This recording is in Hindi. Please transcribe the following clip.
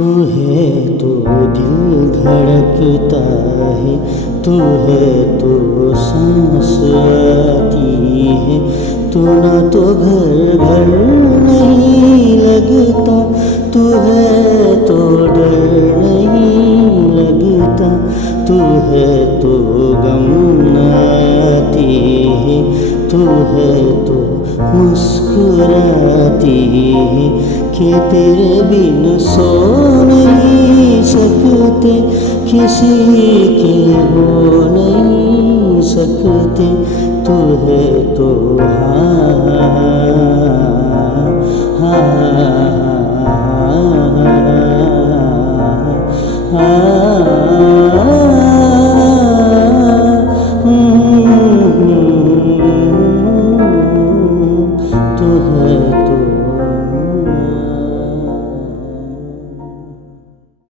तू है तो दिल धड़कता है, तू है तो सांस आती है, तू ना तो घर घर नहीं लगता, तू है तो डर नहीं लगता, तू है तो गम आती है, तू है तो मुस्कुराती है कि तेरे बिन सो नहीं सकते, किसी के हो नहीं सकते, तू है तो हाँ हाँ।